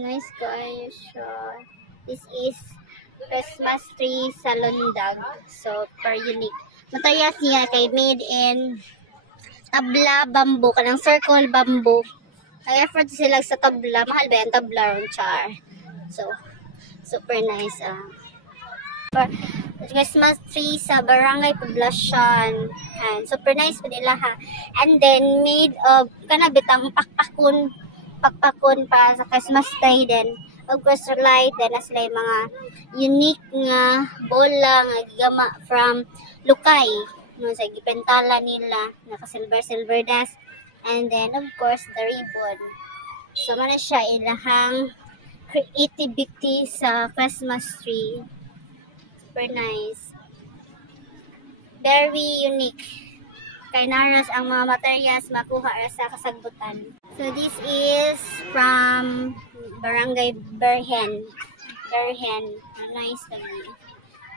Nice guys. This is Christmas tree sa Lundag. So, per unique. Materials niya kay made in tabla bamboo. Kanang circle bamboo. Nag-effort sila sa tabla. Mahal ba yan? Tabla ron char. So, super nice. Christmas tree sa Barangay Poblacion. And super nice pa nila ha. And then, made of kanabitang pakpakun para sa Christmas tree. Then, of course, light. Then, as like mga unique nga bola nga gigama from Lukay. No, sa gipentala nila. Naka-silver dust. And then, of course, the ribbon. So, mana siya ilahang creativity sa Christmas tree. Super nice. Very unique. Kay naras ang mga materials makuha sa kasagbutan. So this is from Barangay Berhen. Nice lagi.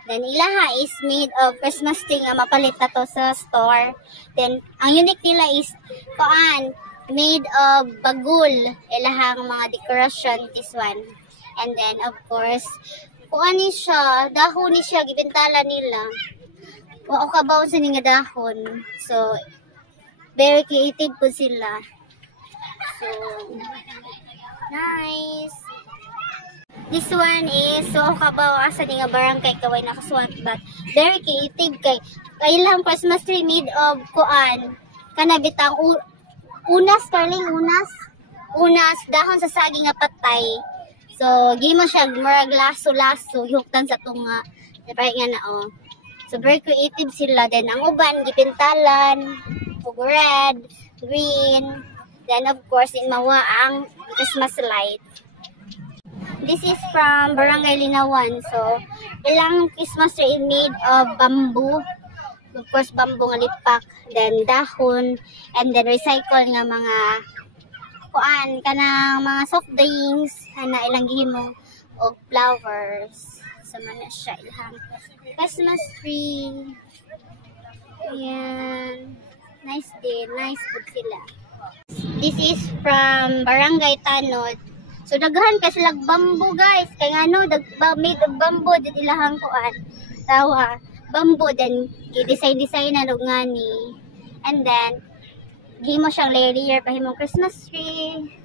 Then ilaha is made of Christmas tree nga mapalit na to sa store. Then ang unique nila is made of bagul. Ilahang mga decoration this one. And then of course dahon ni siya, gibintala nila. Wao kabaw sa nga dahon. So, very creative po sila. So, nice. This one is, so kabaw asa nga barangay kaway nakaswat, but very creative kay ilang Christmas tree made of kanabitang unas dahon sa saging nga patay. So, gimo siya murag laso-laso huktan sa tunga. Diba nga na So, very creative sila. Then, ang uban, gipintalan, red, green. Then, of course, mawa ang Christmas light. This is from Barangay Linawan. So, ilang Christmas tree made of bamboo. Of course, bamboo nga lipak. Then, dahon. And then, recycle nga mga kanang mga soft drinks na ilang gihimo o flowers. So, mana siya ilang Christmas tree. Ayan. Nice din. Nice food sila. This is from Barangay Tanod. So, daghan kasi lag bamboo guys. Kaya made of bamboo. Dito ilahang tawa. Bamboo. Then, i-design na lugani. And then, gimo siyang layer pahimong Christmas tree.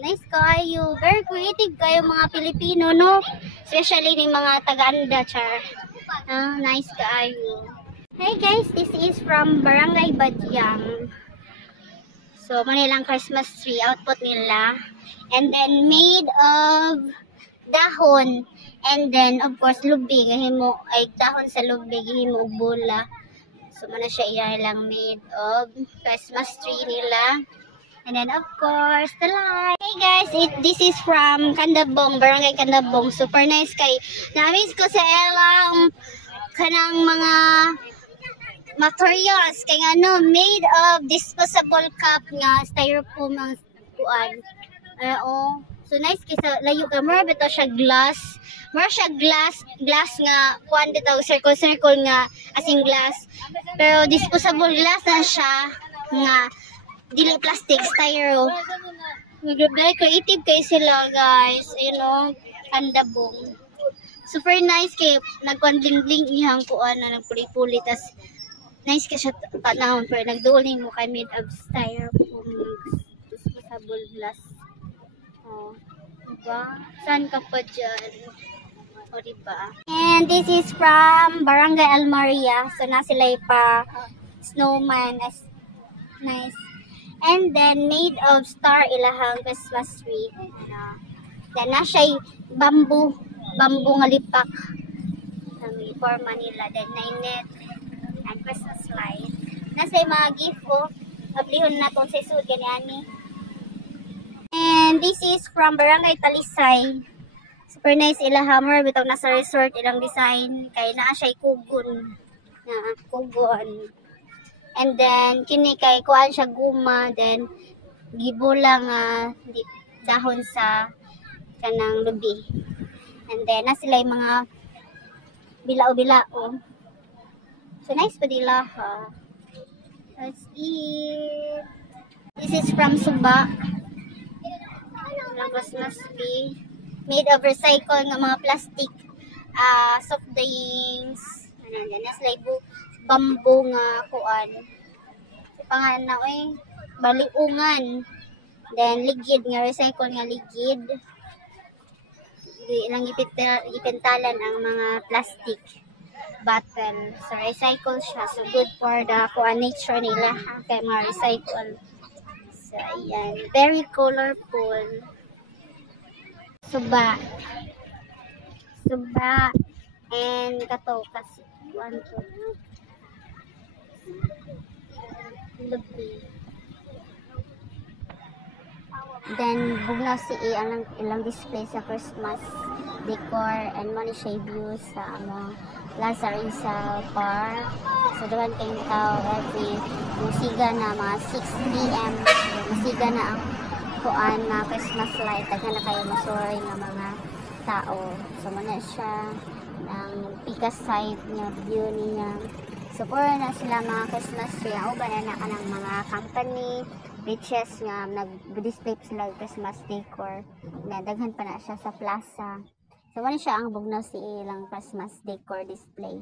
Nice kayo. Very creative kayo mga Pilipino, no? Especially ng mga taga-anda, char. Nice kayo. Hey guys, this is from Barangay Badyang. So, manilang Christmas tree output nila. And then, made of dahon. And then, of course, lubig. Dahon sa lubig. Himo bola. So, mana siya ilang made of Christmas tree nila. And then, of course, the light. Hey guys, this is from Candabong, Barangay Candabong. Super nice kay na-miss ko sa ilang kanang mga materials. Kay made of disposable cup nga, styrofoam ang kuan. So, nice kaysa layo ka. Mara bito siya glass. Mara siya glass nga, kuan dito, circle nga, asing glass. Pero disposable glass na siya, nga, dili plastic, styro. Very creative kayo sila, guys. Candabong. Super nice kayo. Nagkuan-bling-bling ihang kuan na nagpuli-puli. Tas, nice ka siya panahon. Pero nagduling mo kay made of styrofoam, disposable glass. Diba? Saan ka pa dyan? Diba? And this is from Barangay Almaria. So, na sila pa snowman. Nice. And then, made of star ilahang Christmas tree. Then, na siya bamboo nga lipak. May forma nila. Then, na-net. And Christmas light. Nasa mga gift Ablihon na itong sa isud ganyan. And this is from Barangay Talisay. Super nice ilahammer. Bitaw nasa resort ilang design. Kay naa siya kugon. And then, kini kay kuan siya guma. Then, gibola nga dahon sa kanang lubi. And then, na sila yung mga bilao-bilao. So, nice pa nila ha. Let's eat. This is from Suba. Ang Christmas tree. Made of recycle nga mga plastic. Soft drinks. Ano yan? Naslay bamboo nga kuan. Pangalan na baliungan. Then ligid nga recycle nga ligid. Di ilang ipintalan ang mga plastic bottle. So recycle siya. So good for the nature nila. Kaya mga recycle. So ayan. Very colorful. Suba. And kato kasi. 1, 2. Lubi. Then, bugnaw si ang ilang display sa Christmas decor and money shade views sa Plaza Rizal Park. So, doon kayong tao every musiga na mga 6 p.m. Musiga na ang kuan na Christmas light. Taghan na kayo masuri ng mga tao. So, muna siya ng Pika site niya, view niya. So, puro na sila mga Christmas tree. Ang uban na ka ng mga company, beaches nga, nag-display sila Christmas decor. Nadaghan pa na siya sa plaza. So, wala siya ang bugnaw si ilang Christmas decor display.